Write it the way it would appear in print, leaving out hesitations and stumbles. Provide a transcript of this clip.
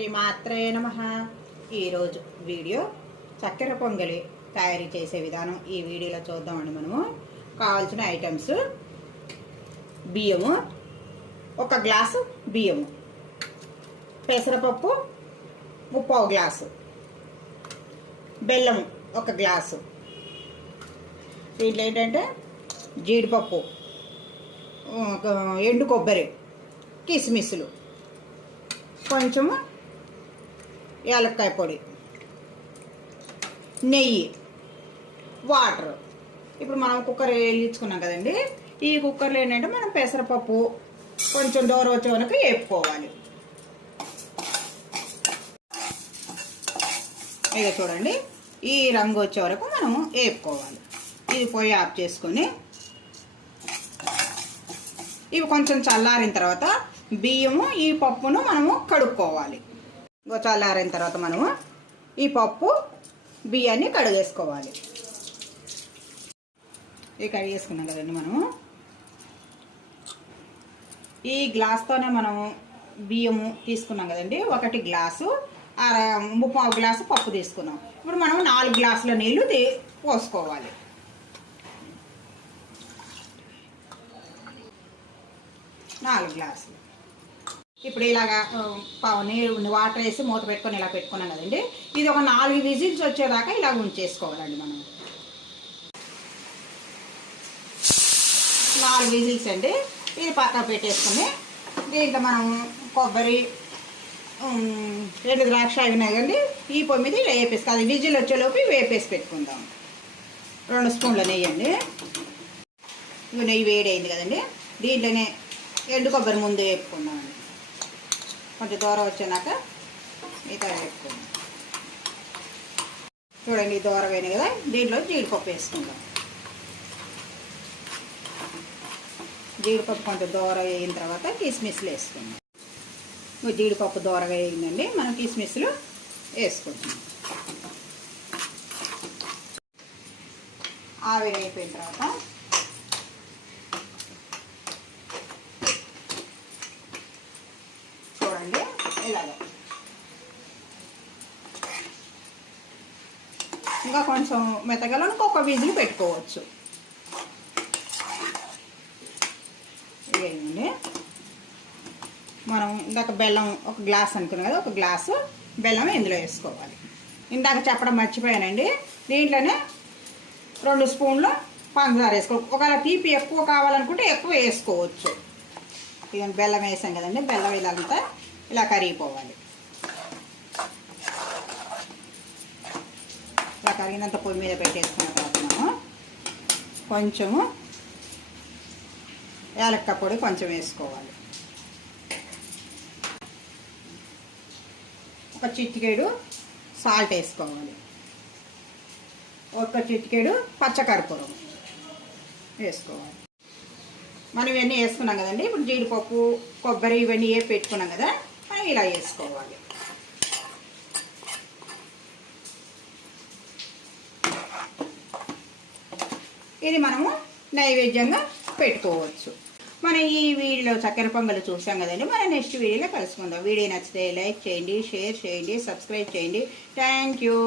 శ్రీమాత్రే నమః. ఈరోజు వీడియో చక్కెర పొంగలి తయారీ చేసే విధానం ఈ వీడియోలో చూద్దామండి. మనము కావాల్సిన ఐటమ్స్: బియ్యము 1 గ్లాసు, బియ్యము, పెసరపప్పు 3/4 గ్లాసు, బెల్లం 1 గ్లాసు, దీంట్లో ఏంటంటే జీడిపప్పు, ఎండు కొబ్బరి, కిస్మిస్లు, కొంచెము యాలక్కాయ పొడి, నెయ్యి, వాటర్. ఇప్పుడు మనం కుక్కర్ వేయించుకున్నాం కదండి. ఈ కుక్కర్లో ఏంటంటే మనం పెసరపప్పు కొంచెం దూరం వచ్చే వరకు వేపుకోవాలి. ఇక చూడండి, ఈ రంగు వచ్చే వరకు మనము వేపుకోవాలి. ఇది పొయ్యి ఆఫ్ చేసుకొని ఇవి కొంచెం చల్లారిన తర్వాత బియ్యము ఈ పప్పును మనము కడుక్కోవాలి. చల్లారిన తర్వాత మనము ఈ పప్పు బియ్యాన్ని కడిగేసుకోవాలి. ఇది కడిగేసుకున్నాం కదండి. మనము ఈ గ్లాస్తోనే మనము బియ్యము తీసుకున్నాం కదండి. 1 గ్లాసు 3/4 గ్లాసు పప్పు తీసుకున్నాం. ఇప్పుడు మనం 4 గ్లాసుల నీళ్లు పోసుకోవాలి. నాలుగు గ్లాసులు. ఇప్పుడు ఇలాగా నీరు వాటర్ వేసి మూత పెట్టుకొని ఇలా పెట్టుకున్నాం కదండి. ఇది ఒక 4 విజిల్స్ వచ్చేదాకా ఇలా ఉంచేసుకోవాలండి. మనం 4 విజిల్స్ అండి. ఇది పక్కన పెట్టేసుకుని దీంట్లో మనం కొబ్బరి, 2 ద్రాక్ష అవి ఉన్నాయి కదండి. ఈ పొయ్యి మీద ఇలా వేపేసుకో. అది విజిల్ వచ్చేలోపు వేపేసి పెట్టుకుందాం. 2 స్పూన్ల నెయ్యి అండి. ఇవి నెయ్యి వేడి అయింది కదండి. దీంట్లోనే ఎండు కొబ్బరి ముందు వేపుకుందామండి. కొంచెం దూరం వచ్చాక మిగతా వేపుకుందాం. చూడండి, దూరం అయినాయి కదా. దీంట్లో జీడిపప్పు వేసుకుందాం. జీడిపప్పు కొంచెం దూరం అయిన తర్వాత కిస్మిస్లు వేసుకుందాం. జీడిపప్పు దూరగా వేయిందండి. మనం కిస్మిస్లు వేసుకుంటాం. ఆవిరి అయిపోయిన తర్వాత చూడండి ఇలాగ. ఇంకా కొంచెం మెత్తగలను ఒక విజిల్ పెట్టుకోవచ్చు. ఇవేనండి. మనం ఇందాక బెల్లం 1 గ్లాస్ అనుకున్నాం కదా. 1 గ్లాసు బెల్లం ఇందులో వేసుకోవాలి. ఇందాక చెప్పడం మర్చిపోయానండి. దీంట్లోనే 2 స్పూన్లు పంచదార వేసుకోవాలి. ఒకవేళ తీపి ఎక్కువ కావాలనుకుంటే ఎక్కువ వేసుకోవచ్చు. ఇక బెల్లం వేసాం కదండి. బెల్లం ఇదంతా ఇలా కరిగిపోవాలి. ఇలా కరిగినంత పొయ్యి మీద పెట్టేసుకున్న తర్వాత మనం కొంచెము యాలక్కాయ పొడి కొంచెం వేసుకోవాలి. ఒక చిటికెడు సాల్ట్ వేసుకోవాలి. ఒక చిటికెడు పచ్చకర్పూరం వేసుకోవాలి. మనం ఇవన్నీ వేసుకున్నాం కదండి. ఇప్పుడు జీడిపప్పు, కొబ్బరి ఇవన్నీ వేసి పెట్టుకున్నాం కదా. ఇలా వేసుకోవాలి. ఇది మనము నైవేద్యంగా పెట్టుకోవచ్చు. మనం ఈ వీడియోలో చక్కెర పొంగలు చూసాం కదండి. మనం నెక్స్ట్ వీడియోలో కలుసుకుందాం. వీడియో నచ్చితే లైక్ చేయండి, షేర్ చేయండి, సబ్స్క్రైబ్ చేయండి. Thank you.